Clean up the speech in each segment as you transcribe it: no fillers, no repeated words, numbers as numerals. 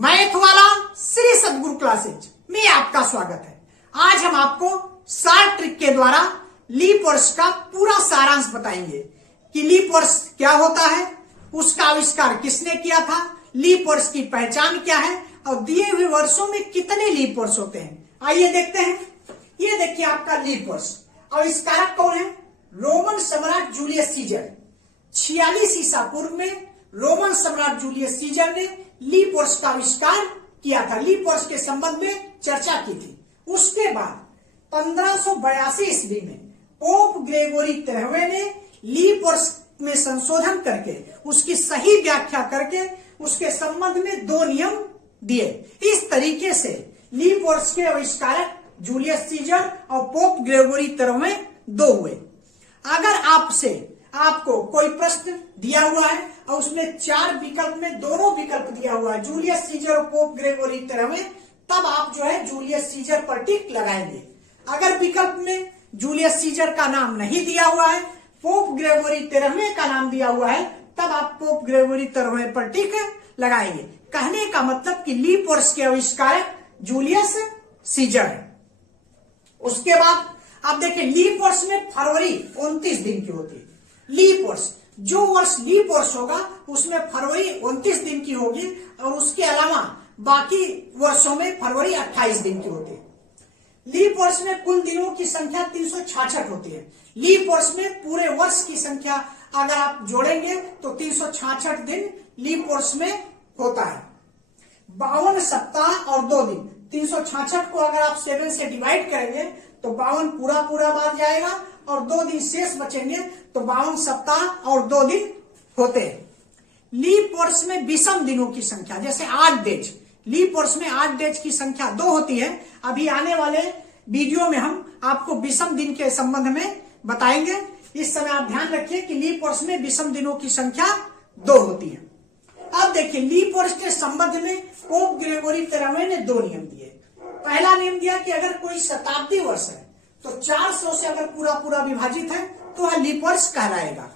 Math वाला श्री सद्गुरु classes में आपका स्वागत है। आज हम आपको शार्ट ट्रिक के द्वारा लीप वर्ष का पूरा सारांश बताएंगे कि लीप वर्ष क्या होता है, उसका आविष्कार किसने किया था, लीप वर्ष की पहचान क्या है और दिए हुए वर्षों में कितने लीप वर्ष होते हैं। आइए देखते हैं। ये देखिए आपका लीप वर्ष। आविष्कारक कौन है? रोमन सम्राट जूलियस सीजर। 46 ईसा पूर्व में रोमन सम्राट जूलियस सीजर ने लीप वर्ष का आविष्कार किया था, लीप वर्ष के संबंध में चर्चा की थी। उसके बाद 1582 ईस्वी में पोप ग्रेगोरी 13वें ने लीप वर्ष में संशोधन करके उसकी सही व्याख्या करके उसके संबंध में 2 नियम दिए। इस तरीके से लीप वर्ष के आविष्कारक जूलियस सीजर और पोप ग्रेगोरी 13वें 2 हुए। अगर आपको कोई प्रश्न दिया हुआ है और उसमें 4 विकल्प में दोनों विकल्प दिया हुआ है, जूलियस सीजर और पोप ग्रेगोरी 13वें, तब आप जो है जूलियस सीजर पर टिक लगाएंगे। अगर विकल्प में जूलियस सीजर का नाम नहीं दिया हुआ है, पोप ग्रेगोरी 13वें का नाम दिया हुआ है, तब आप पोप ग्रेगोरी 13वें पर टिक लगाएंगे। कहने का मतलब कि लीप वर्ष के आविष्कारक जूलियस सीजर है। उसके बाद आप देखिए लीप वर्ष में फरवरी 29 दिन की होती है। लीप वर्ष, जो वर्ष लीप वर्ष होगा उसमें फरवरी 29 दिन की होगी और उसके अलावा बाकी वर्षों में फरवरी 28 दिन की होती है। लीप वर्ष में कुल दिनों की संख्या 366 होती है। लीप वर्ष में पूरे वर्ष की संख्या अगर आप जोड़ेंगे तो 366 दिन लीप वर्ष में होता है। 52 सप्ताह और 2 दिन। 366 को अगर आप 7 से डिवाइड करेंगे तो 52 पूरा बार जाएगा और 2 दिन शेष बचेंगे, तो 52 सप्ताह और 2 दिन होते हैं। लीप वर्ष में विषम दिनों की संख्या, जैसे 8 डेज, लीप वर्ष में 8 डेज की संख्या 2 होती है। अभी आने वाले वीडियो में हम आपको विषम दिन के संबंध में बताएंगे। इस समय आप ध्यान रखिए कि लीप वर्ष में विषम दिनों की संख्या 2 होती है। अब देखिए लीप वर्ष के संबंध में पोप ग्रेगोरी 13वें ने 2 नियम दिए। पहला नियम दिया कि अगर कोई शताब्दी वर्ष है तो 400 से अगर पूरा विभाजित है तो वह लीप वर्ष कहलाएगा।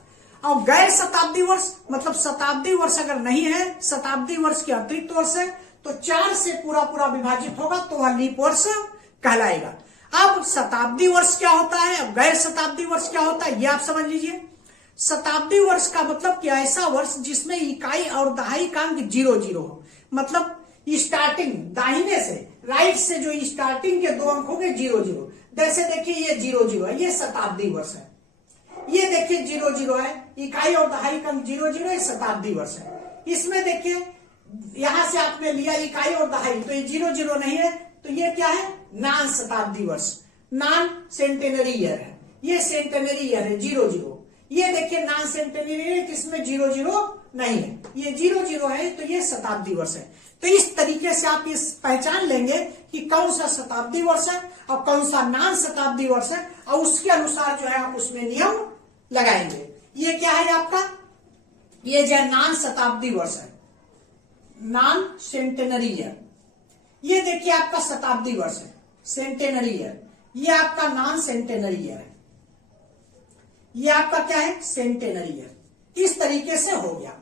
और गैर शताब्दी वर्ष, मतलब शताब्दी वर्ष अगर नहीं है, शताब्दी वर्ष के अतिरिक्त वर्ष है, तो 4 से पूरा विभाजित होगा तो वह लीप वर्ष कहलाएगा। अब शताब्दी वर्ष क्या होता है और गैर शताब्दी वर्ष क्या होता है, ये आप समझ लीजिए। शताब्दी वर्ष का मतलब कि ऐसा वर्ष जिसमें इकाई और दहाई का अंक 00 हो, मतलब स्टार्टिंग दाहिने से, राइट से जो स्टार्टिंग के 2 अंक होंगे 00। जैसे देखिए ये 00 है, ये शताब्दी वर्ष है। ये देखिए 00 है, इकाई और दहाई का अंक 00, ये शताब्दी वर्ष है। इसमें देखिए यहां से आपने लिया इकाई और दहाई, तो ये 00 नहीं है, तो ये क्या है? नॉन शताब्दी वर्ष, नॉन सेंटेनरी ईयर है। ये सेंटेनरी ईयर है 00। ये देखिए नॉन सेंटेनरी ईयर, इसमें 00 नहीं है, ये 00 है, तो ये शताब्दी वर्ष है। तो इस तरीके से आप इस पहचान लेंगे कि कौन सा शताब्दी वर्ष है और कौन सा नॉन शताब्दी वर्ष है, और उसके अनुसार जो है आप उसमें नियम लगाएंगे। ये क्या है आपका? ये जो नॉन शताब्दी वर्ष है, नॉन सेंटेनरी ईयर। ये देखिए आपका शताब्दी वर्ष है, सेंटेनरी ईयर। ये आपका नॉन सेंटेनरी ईयर है। ये आपका क्या है? Centenary year. इस तरीके से हो गया।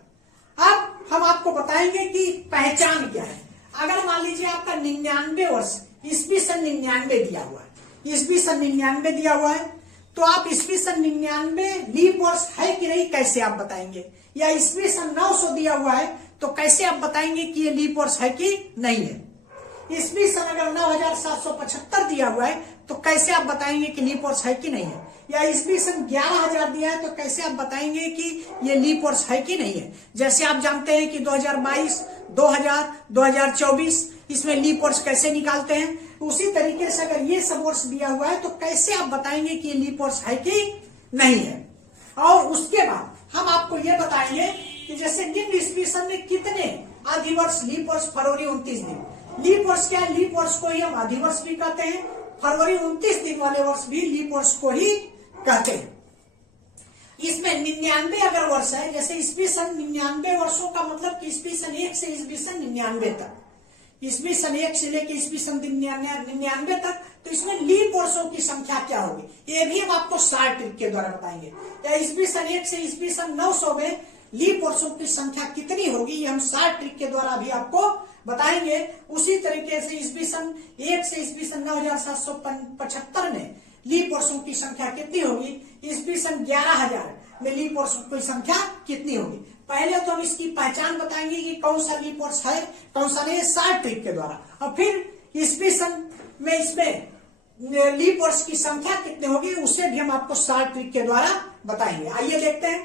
अब हम आपको बताएंगे कि पहचान क्या है। अगर मान लीजिए आपका 99 वर्ष, ईस्वी सन 99 दिया हुआ है, ईस्वी सन 99 दिया हुआ है, तो आप ईस्वी सन 99 लीप वर्ष है कि नहीं, कैसे आप बताएंगे? या ईस्वी सन 900 दिया हुआ है तो कैसे आप बताएंगे कि ये लीप वर्ष है कि नहीं है? ईस्वी सन अगर 9775 दिया हुआ है तो कैसे आप बताएंगे कि लीप वर्ष है कि नहीं है? या ईस्वी सन 11000 दिया है तो कैसे आप बताएंगे कि ये लीप वर्ष है कि नहीं है? जैसे आप जानते हैं कि 2022, 2000, 2024 इसमें लीप वर्ष कैसे निकालते हैं, उसी तरीके से अगर ये सब वर्ष दिया हुआ है तो कैसे आप बताएंगे कि ये लीप वर्ष है कि नहीं है? और उसके बाद हम आपको ये बताएंगे कि जैसे निम्न ईस्वी सन में कितने अधिवर्ष लीप वर्ष? फरवरी 29 दिन। लीप वर्ष क्या है? लीप वर्ष को ही हम अधिवर्ष भी कहते हैं, फरवरी 29 दिन वाले वर्ष भी लीप वर्ष को ही कहते हैं। इसमें 99 अगर वर्ष है, जैसे ईस्वी सन 99 वर्षों का मतलब कि ईस्वी सन 1 से ईस्वी सन 99 तक, ईस्वी सन 1 से लेकर ईस्वी सन 99 तक, तो इसमें लीप वर्षों की संख्या क्या होगी, ये भी हम आपको शार्ट ट्रिक के द्वारा बताएंगे। या ईस्वी सन 1 से ईस्वी सन 900 में लीप वर्षों की संख्या कितनी होगी। होगी, ये हम शार्ट ट्रिक के द्वारा भी आपको बताएंगे। उसी तरीके से ईस्वी सन 1 से ईस्वी सन 9775 में लीप वर्षों की संख्या कितनी होगी, ईस्वी सन 11000 में लीप वर्षों की संख्या कितनी होगी। पहले तो हम इसकी पहचान बताएंगे कि कौन सा लीप वर्ष है, कौन सा नहीं, शार्ट ट्रिक के द्वारा, और फिर ईस्वी सन में इसमें लीप वर्ष की संख्या कितनी होगी उसे भी हम आपको शार्ट ट्रिक के द्वारा बताएंगे। आइए देखते हैं।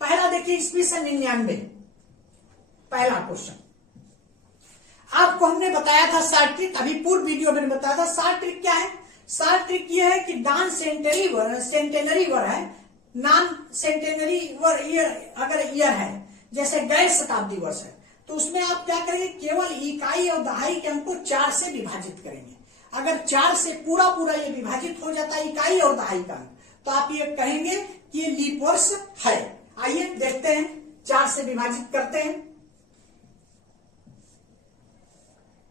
पहला देखिए, ईस्वी सन 99, पहला क्वेश्चन आपको हमने बताया था शार्ट ट्रिक, अभी पूर्व वीडियो में बताया था। शार्ट ट्रिक क्या है? शार्ट ट्रिक यह है कि नॉन सेंटेनरी वर है, नॉन सेंटेनरी वर ईयर अगर ईयर है, जैसे गैर शताब्दी वर्ष है, तो उसमें आप क्या करेंगे, केवल इकाई और दहाई के अंक को 4 से विभाजित करेंगे। अगर 4 से पूरा पूरा ये विभाजित हो जाता है इकाई और दहाई का, तो आप ये कहेंगे कि ये लीप वर्ष है। आइए देखते हैं, 4 से विभाजित करते हैं।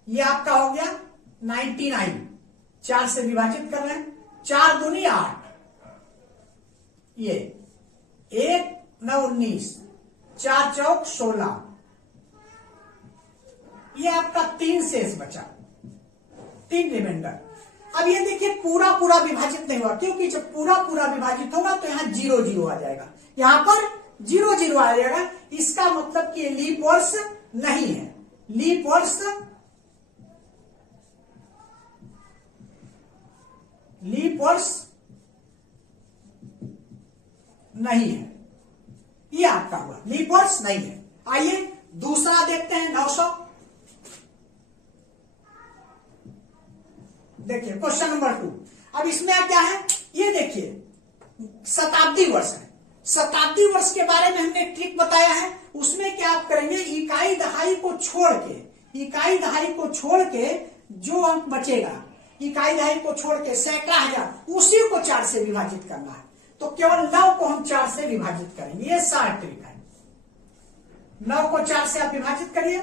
ये आपका हो गया 99, 4 से विभाजित कर रहे हैं, 4 दूनी 8, ये 1 9 19, 4 चौक 16, ये आपका 3 शेष बचा, 3 रिमाइंडर। अब ये देखिए पूरा पूरा विभाजित नहीं हुआ, क्योंकि जब पूरा पूरा विभाजित होगा तो यहां 0 0 आ जाएगा, यहां पर 0 0 आ जाएगा। इसका मतलब कि लीप वर्ष नहीं है, लीप वर्ष नहीं है, ये आपका हुआ लीप वर्ष नहीं है। आइए दूसरा देखते हैं, 900। देखिए क्वेश्चन नंबर 2। अब इसमें क्या है, ये देखिए शताब्दी वर्ष है। शताब्दी वर्ष के बारे में हमने एक ट्रिक बताया है, उसमें क्या आप करेंगे, इकाई दहाई को छोड़ के जो अंक बचेगा, इकाई दहाई को छोड़ के सैकड़ा हजार, उसी को 4 से विभाजित करना है। तो केवल 9 को हम 4 से विभाजित करेंगे, ये शार्ट ट्रिक है। 9 को 4 से आप विभाजित करिए,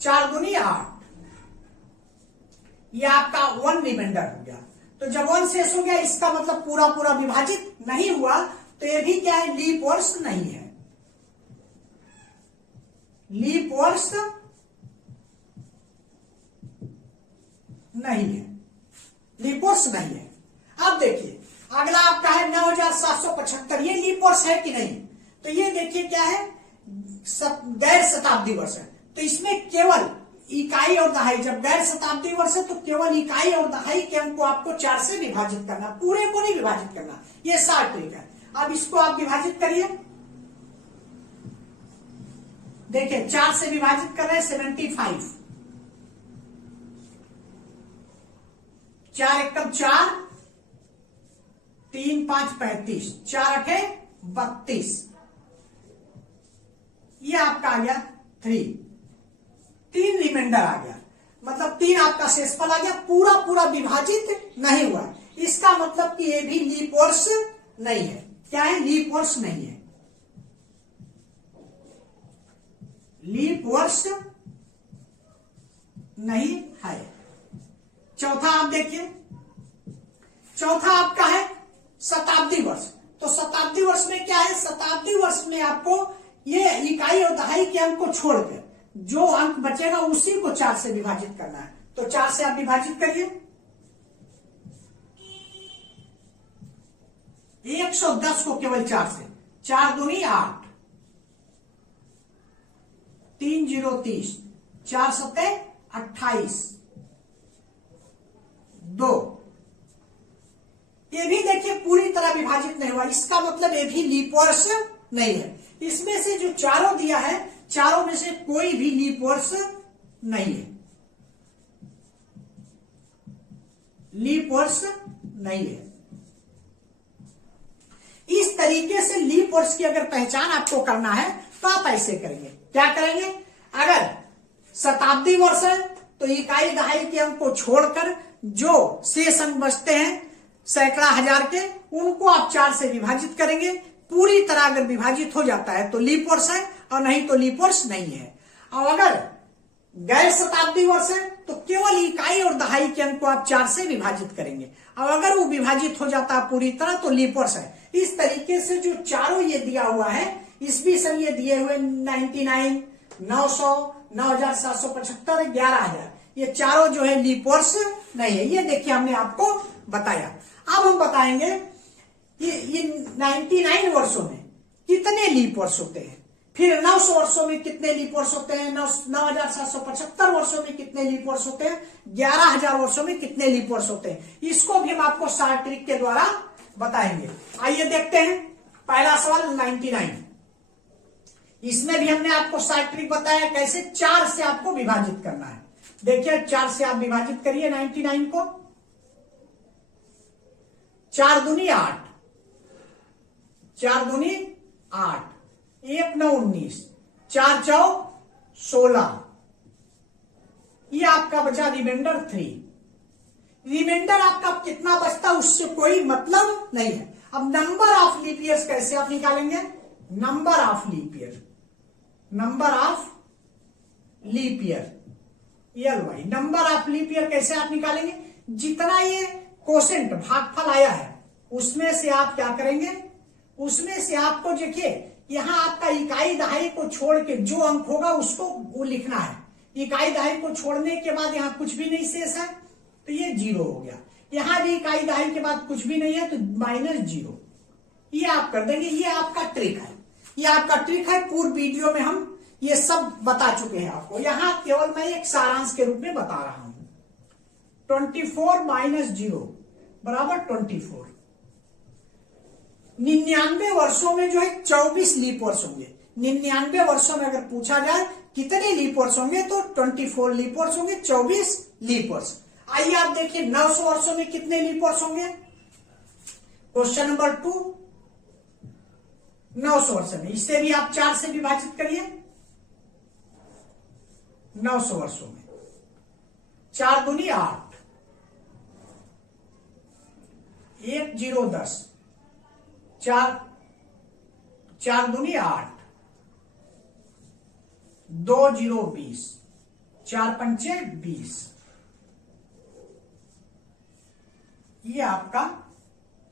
4 दूनी 8, ये आपका 1 रिमाइंडर हो गया। तो जब 1 शेष हो गया, इसका मतलब पूरा पूरा विभाजित नहीं हुआ, तो ये भी क्या है, लीप वर्ष नहीं है, लीप वर्ष नहीं है, लीप वर्ष नहीं है। अब देखिए अगला आपका है 9775, ये लीप वर्ष है कि नहीं? तो ये देखिए क्या है, गैर शताब्दी वर्ष है। तो इसमें केवल इकाई और दहाई, जब गैर शताब्दी वर्ष है तो केवल इकाई और दहाई के अंक को आपको 4 से विभाजित करना, पूरे को नहीं विभाजित करना, ये शार्ट ट्रिक है। अब इसको आप विभाजित करिए, देखिए 4 से विभाजित कर रहे हैं 75, 4 एकम 4, 3 5 35, 4 8 32, ये आपका आ गया 3 रिमाइंडर आ गया, मतलब 3 आपका शेषफल आ गया, पूरा पूरा विभाजित नहीं हुआ। इसका मतलब कि ये भी लीप वर्ष नहीं है। क्या है, लीप वर्ष नहीं है, लीप वर्ष नहीं है। चौथा आप देखिए, चौथा आपका है शताब्दी वर्ष। तो शताब्दी वर्ष में क्या है, शताब्दी वर्ष में आपको ये इकाई और दहाई के अंक को छोड़कर जो अंक बचेगा उसी को 4 से विभाजित करना है। तो 4 से आप विभाजित करिए, 110 को केवल 4 से, 4 दूनी 8, 3 0 30, 4 7 28, 2, ये भी देखिए पूरी तरह विभाजित नहीं हुआ, इसका मतलब ये भी लीप वर्ष नहीं है। इसमें से जो चारों दिया है, चारों में से कोई भी लीप वर्ष नहीं है, लीप वर्ष नहीं है। इस तरीके से लीप वर्ष की अगर पहचान आपको करना है तो आप ऐसे करेंगे, क्या करेंगे, अगर शताब्दी वर्ष है तो इकाई दहाई के अंक को छोड़कर जो शेष अंक बचते हैं सैकड़ा हजार के, उनको आप 4 से विभाजित करेंगे। पूरी तरह अगर विभाजित हो जाता है तो लीप वर्ष है, और नहीं तो लीप वर्ष नहीं है। और अगर गैर शताब्दी वर्ष है तो केवल इकाई और दहाई के अंक को आप 4 से विभाजित करेंगे, और अगर वो विभाजित हो जाता है पूरी तरह तो लीप वर्ष है। इस तरीके से जो चारों ये दिया हुआ है, ईस्वी सन ये दिए हुए 99, 900, 9775, 11000, ये चारों जो है लीप वर्ष नहीं है। ये देखिए हमने आपको बताया। अब हम बताएंगे कि 99 वर्षों में कितने लीप वर्ष होते हैं, फिर 900 वर्षों में कितने लीप वर्ष होते हैं, 9775 वर्षों में कितने लीप वर्ष होते हैं, 11000 वर्षों में कितने लीप वर्ष होते हैं। इसको भी हम आपको शॉर्ट ट्रिक के द्वारा बताएंगे। आइए देखते हैं पहला सवाल 99। इसमें भी हमने आपको शॉर्ट ट्रिक बताया कैसे 4 से आपको विभाजित करना है। देखिए 4 से आप विभाजित करिए 99 को। 4 दूनी 8, 4 दूनी 8, 1 9 19, 4 4 16, ये आपका बचा रिमाइंडर 3। रिमाइंडर आपका कितना बचता उससे कोई मतलब नहीं है। अब नंबर ऑफ लीप ईयर्स कैसे आप निकालेंगे, number of leap year, number of leap year LY, number of leap year कैसे आप निकालेंगे, जितना ये कोसेंट भागफल आया है उसमें से आप क्या करेंगे, उसमें से आपको देखिए यहां आपका इकाई दहाई को छोड़ के जो अंक होगा उसको वो लिखना है। इकाई दहाई को छोड़ने के बाद यहां कुछ भी नहीं शेष है तो ये 0 हो गया। यहां भी इकाई दहाई के बाद कुछ भी नहीं है तो -0, ये आप कर देंगे। ये आपका ट्रिक है, ये आपका ट्रिक है। पूर्व वीडियो में हम ये सब बता चुके हैं आपको, यहां केवल मैं एक सारांश के रूप में बता रहा हूं। 24 - 0 बराबर 24। 99 वर्षों में जो है 24 लीप वर्ष होंगे। 99 वर्षों में अगर पूछा जाए कितने लीप वर्ष होंगे तो 24 लीप वर्ष होंगे, 24 लीप वर्ष। आइए आप देखिए 900 वर्षों में कितने लीप वर्ष होंगे। क्वेश्चन नंबर 2, 900 वर्ष में, इसे भी आप 4 से विभाजित करिए। 900 वर्षों में 4 दूनी 8, 1 0 10, 4 दूनी 8, 2 0 20, 4 पंचे 20, ये आपका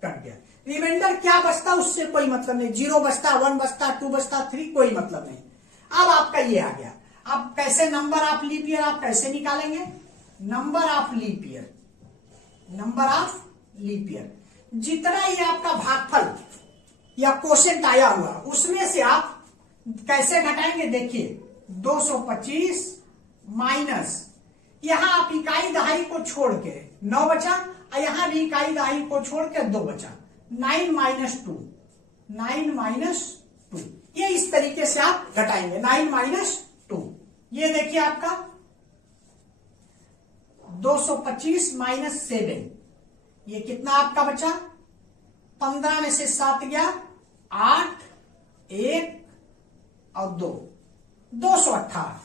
कट गया। रिमाइंडर क्या बचता उससे कोई मतलब नहीं, 0 बचता, 1 बचता, 2 बचता, 3, कोई मतलब नहीं। अब आपका ये आ गया। अब कैसे नंबर ऑफ लीप ईयर आप कैसे निकालेंगे, number of leap year, number of leap year, जितना ये आपका भागफल या कोशेंट आया हुआ उसमें से आप कैसे घटाएंगे। देखिए 225 माइनस, यहां आप इकाई दहाई को छोड़ के 9 बचा, और यहां भी इकाई दहाई को छोड़ के 2 बचा, 9 - 2, 9 - 2, ये इस तरीके से आप घटाएंगे 9 - 2। ये देखिए आपका 225 - 7, ये कितना आपका बचा, 15 में से 7 गया, 8, 1 और 2, 218।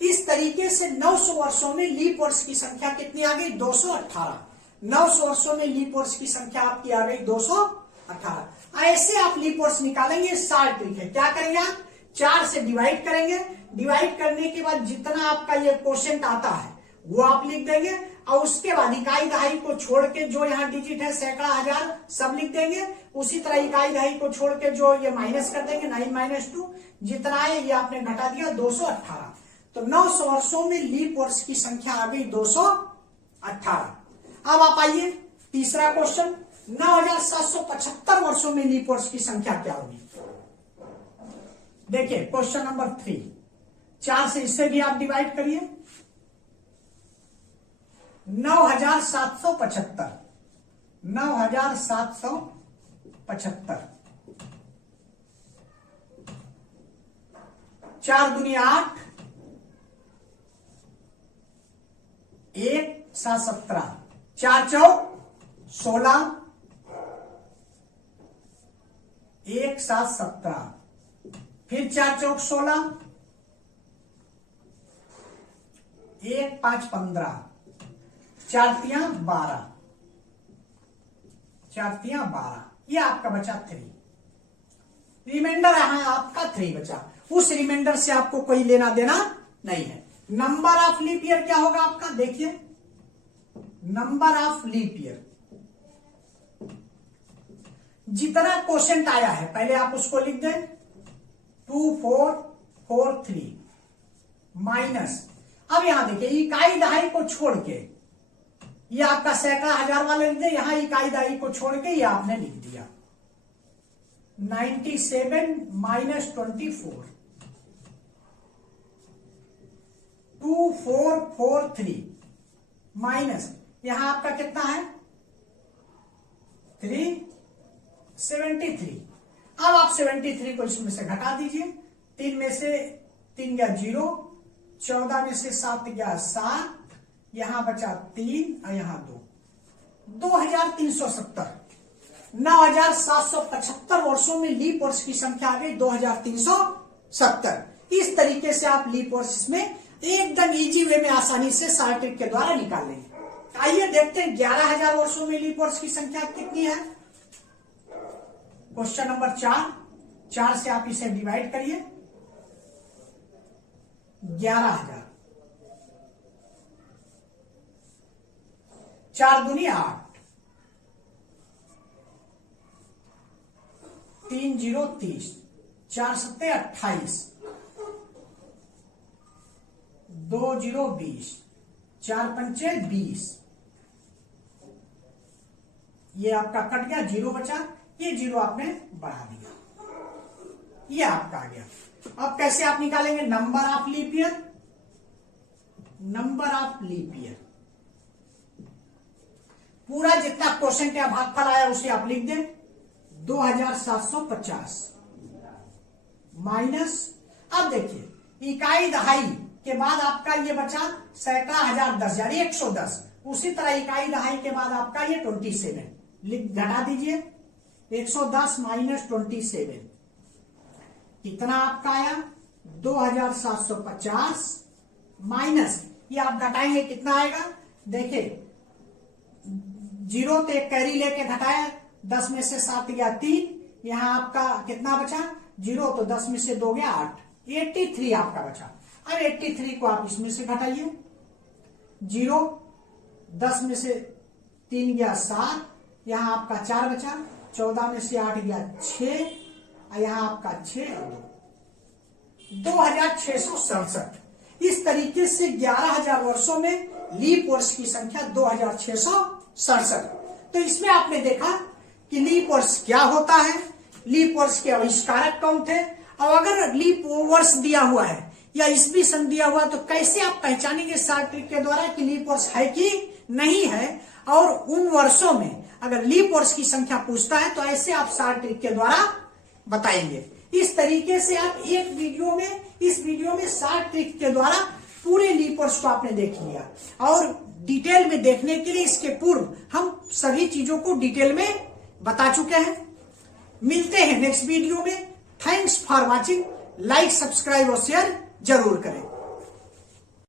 इस तरीके से 900 वर्षों में लीप वर्ष की संख्या कितनी आ गई, 218। 900 वर्षों में लीप वर्ष की संख्या आपकी आ गई 218। ऐसे आप लीप वर्ष निकालेंगे, शॉर्ट ट्रिक है। क्या करेंगे आप, 4 से डिवाइड करेंगे, डिवाइड करने के बाद जितना आपका ये क्वोशिएंट आता है वो आप लिख देंगे, और उसके बाद इकाई दहाई को छोड़ के जो यहाँ डिजिट है, सैकड़ा, हजार सब लिख देंगे। उसी तरह इकाई दहाई को छोड़ के जो ये माइनस कर देंगे, 9 - 2, जितना है ये आपने घटा दिया 218। तो 900 वर्षों में लीप वर्ष की संख्या आ गई 218। अब आप आइए तीसरा क्वेश्चन, 9775 वर्षों में लीप वर्ष की संख्या क्या होगी। देखिए क्वेश्चन नंबर 3, 4 से इससे भी आप डिवाइड करिए। 9775, 9775, 4 दूनी 8, 1 7 17, 4 4 16, 1 7 17, फिर 4 4 16, 1 5 15, 4 3 12, 4 3 12, ये आपका बचा 3। रिमाइंडर है आपका 3 बचा, उस रिमाइंडर से आपको कोई लेना देना नहीं है। नंबर ऑफ लीप ईयर क्या होगा आपका, देखिए नंबर ऑफ लीप ईयर, जितना क्वोशिएंट आया है पहले आप उसको लिख दें, 2 4 4 3, माइनस, अब यहां देखिए इकाई दहाई को छोड़ के, ये आपका सैकड़ा हजार वाले लिख दे, यहां इकाई दहाई को छोड़ के ये आपने लिख दिया 97 माइनस 24, 2443 माइनस यहां आपका कितना है 373। अब आप 73 को इसमें से घटा दीजिए, 3 में से 3 गया 0, 14 में से 7 गया 7, यहां बचा 3 और यहां 2, 2370। 9775 वर्षों में लीप वर्ष की संख्या आ गई 2370। इस तरीके से आप लीप वर्ष में एकदम इजी वे में आसानी से शार्ट ट्रिक के द्वारा निकाल लेंगे। आइए देखते हैं 11,000 वर्षों में लीप वर्ष की संख्या कितनी है। क्वेश्चन नंबर 4 से आप इसे डिवाइड करिए। 11,000, 4 दूनी 8, 3 0 30, 4 7 28, 2 0 20, 4 पंचे 20, ये आपका कट गया, 0 बचा, ये 0 आपने बढ़ा दिया, ये आपका आ गया। अब कैसे आप निकालेंगे number of leap year, number of leap year पूरा जितना क्वेश्चन का भागफल आया उसे आप लिख दें 2750 माइनस, अब देखिए इकाई दहाई के बाद आपका ये बचा सैकड़ा हजार 10 यानी 110, उसी तरह इकाई दहाई के बाद आपका ये 27 लिख घटा दीजिए 110 माइनस 27 कितना आपका आया 2750 माइनस ये आप घटाएंगे कितना आएगा, देखिए 0 तो एक कैरी लेके घटाया, 10 में से 7 गया 3, यहां आपका कितना बचा 0, तो 10 में से 2 गया 8, 83 आपका बचा। अब 83 को आप इसमें से घटाइए, 0, 10 में से 3 गया 7, यहां आपका 4 बचा, 14 में से 8 गया 6, और यहां आपका 6 और 2, 2667। इस तरीके से 11,000 वर्षों में लीप वर्ष की संख्या 2667। तो इसमें आपने देखा कि लीप वर्ष क्या होता है, लीप वर्ष के आविष्कारक कौन थे, और अगर लीप वर्ष दिया हुआ है या ईस्वी सन दिया हुआ तो कैसे आप पहचानेंगे शार्ट ट्रिक के द्वारा कि लीप वर्ष है कि नहीं है। और उन वर्षों में अगर लीप वर्ष की संख्या पूछता है तो ऐसे आप शार्ट ट्रिक के द्वारा बताएंगे। इस तरीके से आप एक वीडियो में, इस वीडियो में शार्ट ट्रिक के द्वारा पूरे लीप वर्ष को आपने देख लिया। और डिटेल में देखने के लिए इसके पूर्व हम सभी चीजों को डिटेल में बता चुके हैं। मिलते हैं नेक्स्ट वीडियो में। Thanks for watching. Like, subscribe और शेयर जरूर करें।